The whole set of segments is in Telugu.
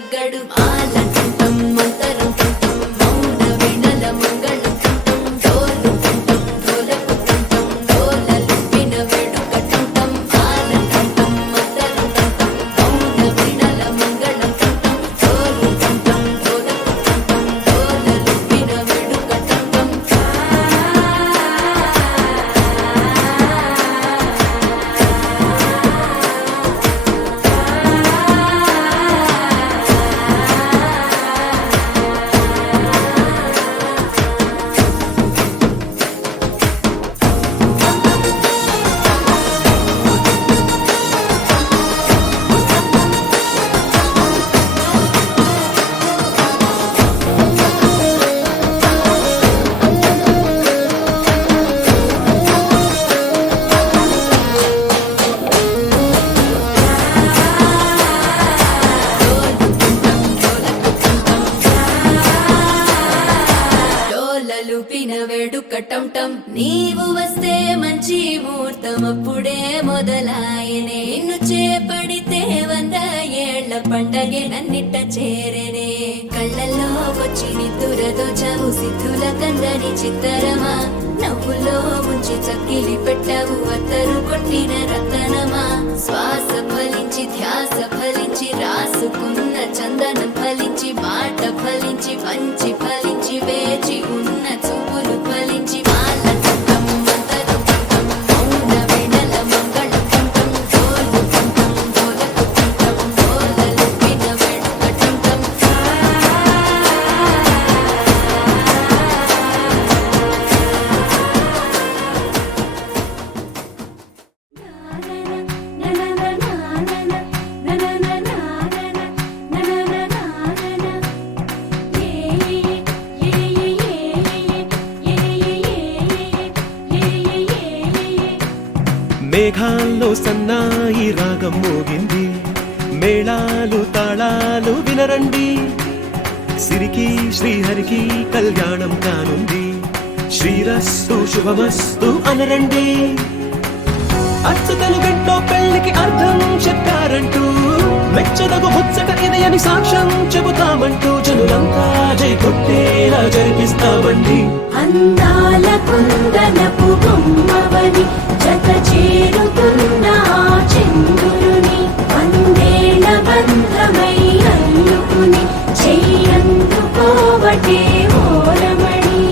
తగ్గడు మాలంటం మంతరం తంతం మౌన వినల మంగళం తంతం డోలు తంతం డోలకు తంతం డోలలు విన వేడుక తంతం మాలంటం మంతరం తంతం మౌన వినల మంగళం తంతం డోలు తంతం డోలకు తంతం డోలలు విన వేడుక తంతం డోలలుపిన వేడుక టంటం నీవు వస్తే మంచి ముహూర్తం అప్పుడే మొదలాయనే నిన్ను చేపడితే 100 ఏళ్ల పండగే నన్నిట్ట చేరేనే కళ్ళల్లో వచ్చి నిద్దురదోచావు సిద్ధుల కందని చిత్తరమా నవ్వులో ముంచి చక్కిలి పెట్టావు అత్తరు కొట్టిన రతనమా శ్వాస ఫలించి ధ్యాస ఫలించి రాసుకున్న చందనం ఫలించి మాట ఫలించి మంచి ఫలించి వేచి ఉన్న చూపులు ఫలించి మాల తంతం మంతరం తంతం మౌన వినల మంగళం తంతం డోలు తంతం డోలకు తంతం డోలలు విన వేడుక తంతం మేఘాల్లో సన్నాయి రాగం మోగింది మేళాలు తాళాలు వినరండి సిరికి శ్రీహరికి కళ్యాణం కానుంది శ్రీరస్తు శుభమస్తు అనరండి అచ్చతలు గంటో పెళ్లికి అర్థం చెప్పారంటూ మెచ్చదగు ముచ్చట ఇదయని సాక్ష్యం చెబుతామంటూ జనులంతా జై కొట్టేలా జరిపిస్తామండి అందాల కుందనపు బొమ్మవని జత చేరుతున్న ఆ చంద్రుని వందేళ్ల బంధమై అల్లుకుని చెయ్యందుకోవటే ఓరమణి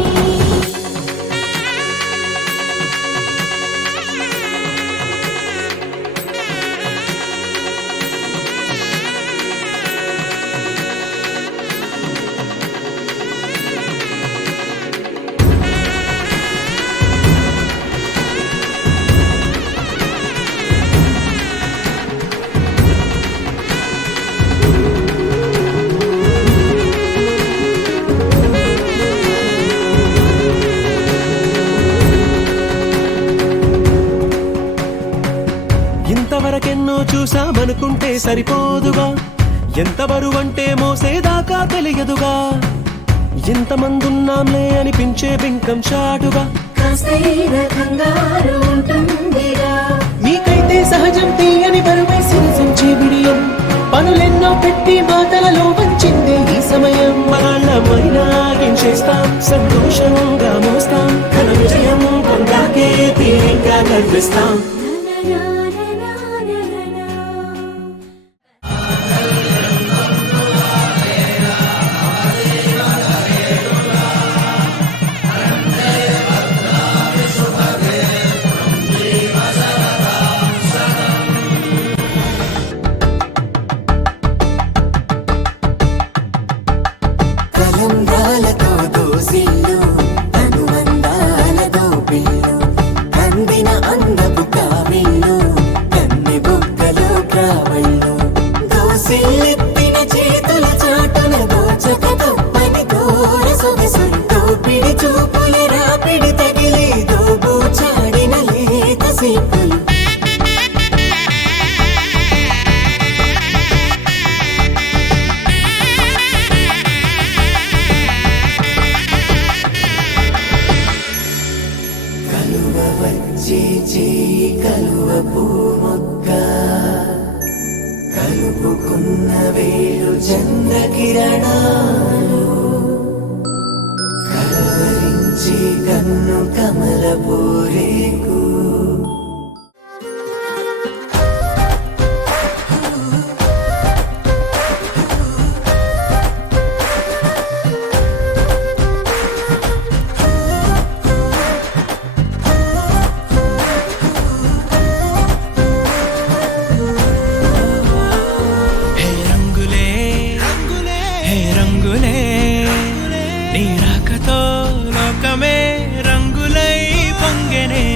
ఇంతవరకెన్నో చూసామనుకుంటే సరిపోదుగా ఎంత బరువంటే మోసేదాకా తెలియదుగా ఇంతమందున్నాంలే అనిపించే బింకం చాటుగా మీకైతే సహజం తీయని బరువై సిరిసించే బిడియం పనులెన్నో పెట్టి మాటలలో వంచింది ఈ సమయం చేస్తాం సంతోషంగా మోస్తాం ఘన విజయం పొందాకే తీరిగ్గా కనిపిస్తాం కలువ పూ మొక్క కలుపుకో అందుకున్న వేలు చంద్రకిరణాలు కలవరించి కన్ను కమల పూరేకు హే రంగులే హే రంగులే నీ రాకతో లోకమే రంగులై పొంగెనే